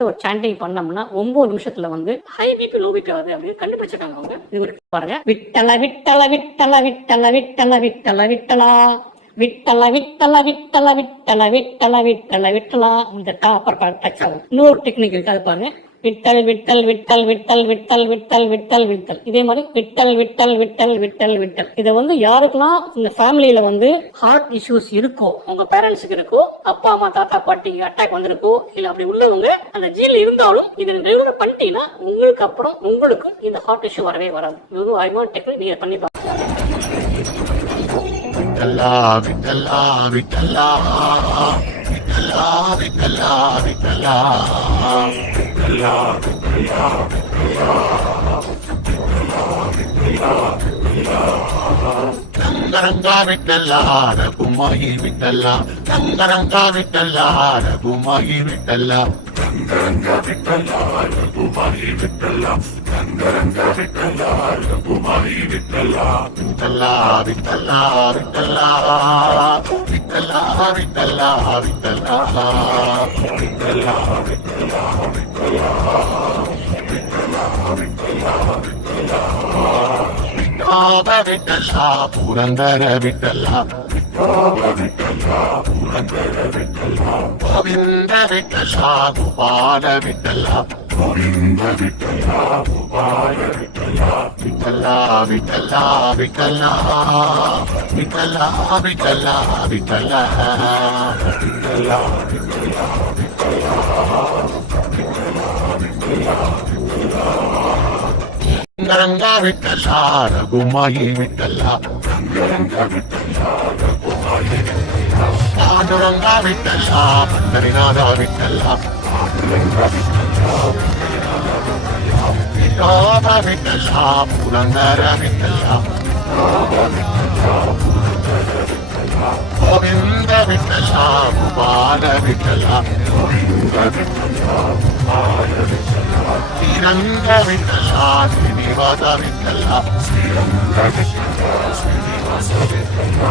ஒரு சாண்டிங் பண்ணோம்னா 9 நிமிஷத்துல வந்து ஹை பிபி லோ பிபி ஆகுது அப்படின்னு கண்டுபிடிச்சிருக்காங்க அவங்க. இது ஒரு பாருங்க. விட்டல விட்டல விட்டல விட்டல விட்டல விட்டல விட்டலா விட்டல விட்டல விட்டல விட்டல விட்டல விட்டல விட்டலா. இந்த டாப்பர் டச் ஆகும். இன்னொரு டெக்னிக் இருக்கு, அது பாருங்க. விட்டல் விட்டல் விட்டல் விட்டல் விட்டல் விட்டல் விட்டல் விட்டல். இதே மாதிரி விட்டல் விட்டல் விட்டல் விட்டல் விட்டல். இதை வந்து யாருக்கெல்லாம் இந்த ஃபேமிலியில வந்து ஹார்ட் இஷ்யூஸ் இருக்கோ, உங்க பேரண்ட்ஸுக்கு இருக்கும், அப்பா அம்மா தாத்தா பாட்டி அட்டாக் வந்திருக்கும், இல்ல அப்படி உள்ளவங்க அந்த ஜீல் இருந்தாலும் இதை ரெகுலர் பண்ணிட்டீங்கன்னா உங்களுக்கு அப்புறம் உங்களுக்கும் இந்த ஹார்ட் இஷ்யூ வரவே வராது. இது ஐமான் டெக்னிக் நீங்க பண்ணி பாருங்க. விட்டலா விட்டலா விட்டலா விட்டலா விட்டலா விட்டலா விட்டலா தங்கரங்கா விட்டலா ரகுமாயி விட்டலா தங்கரங்கா விட்டலா ரகுமாயி விட்டலா தங்கரங்கா விட்டலா ரகுமாயி விட்டலா தங்கரங்கா விட்டலா ரகுமாயி விட்டலா விட்டலா விட்டலா விட்டலா விட்டலா விட்டலா விட்டலா விட்டலா விட்டலா விட்டலா புரந்தர விட்டலா விட்டலா புரந்தர விட்டலா கோவிந்த விட்டலா கோபால விட்டலா கோவிந்த விட்டலா கோபால விட்டலா விட்டலா விட்டலா விட்டலா விட்டலா விட்டலா விட்டலா விட்டலா தங்கரங்கா விட்டலா ரகுமாயி விட்டலா தங்கரங்கா விட்டலா ரகுமாயி விட்டலா பாண்டுரங்கா விட்டலா பண்டரிநாதா விட்டலா பாண்டுரங்கா விட்டலா விட்டலா விட்டலா புரந்தர விட்டலா கோவிந்த விட்டலா கோபால விட்டலா கோவிந்த விட்டலா கோபால விட்டலா ஸ்ரீரங்க விட்டலா ஸ்ரீனிவாச விட்டலா ஸ்ரீரங்க விட்டலா ஸ்ரீனிவாச விட்டலா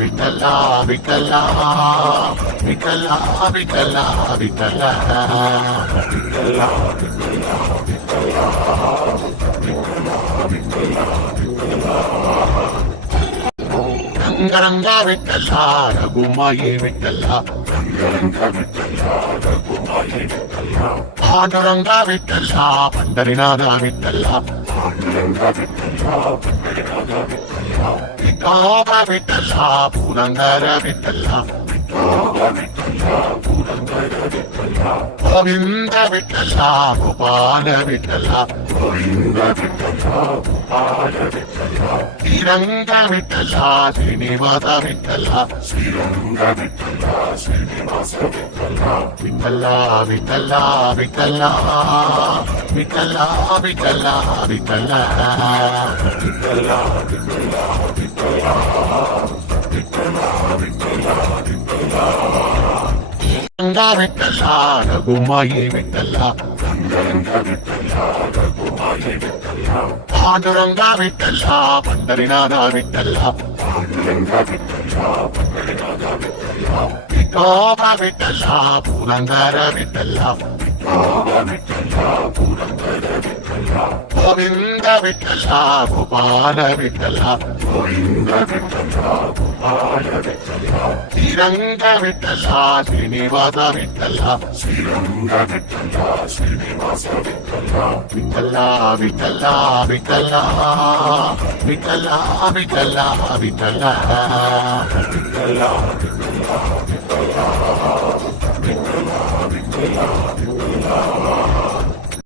விட்டலா விட்டலா விட்டலா விட்டலா விட்டலா விட்டலா விட்டலா தங்கரங்கா விட்டலா ரகுமாயி விட்டலா தங்கரங்கா விட்டலா ரகுமாயி விட்டலா பாண்டுரங்கா விட்டலா பண்டரிநாதா விட்டலா பாண்டுரங்கா விட்டலா பண்டரிநாதா விட்டலா விட்டலா விட்டலா புரந்தர விட்டலா விட்டலா விட்டலா புரந்தர விட்டலா கோவிந்த விட்டலா கோபால விட்டலா கோவிந்த விட்டலா கோபால விட்டலா ஸ்ரீரங்க விட்டலா ஸ்ரீனிவாச விட்டலா ஸ்ரீரங்க விட்டலா ஸ்ரீனிவாச விட்டலா விட்டலா விட்டலா விட்டலா விட்டலா விட்டலா விட்டலா விட்டலா விட்டலா விட்டலா விட்டலா விட்டலா தங்கரங்கா விட்டலா ரகுமாயி விட்டலா தங்கரங்கா விட்டலா ரகுமாயி விட்டலா பாண்டுரங்கா விட்டலா பண்டரிநாதா விட்டலா பாண்டுரங்கா விட்டலா பண்டரிநாதா விட்டலா விட்டலா விட்டலா புரந்தர விட்டலா விட்டலா விட்டலா புரந்தர விட்டலா கோவிந்த விட்டலா கோபால விட்டலா கோவிந்த விட்டலா கோபால விட்டலா ஸ்ரீரங்க விட்டலா ஸ்ரீனிவாச விட்டலா ஸ்ரீரங்க விட்டலா ஸ்ரீனிவாச விட்டலா விட்டலா விட்டலா விட்டலா விட்டலா விட்டலா விட்டலா விட்டலா விட்டலா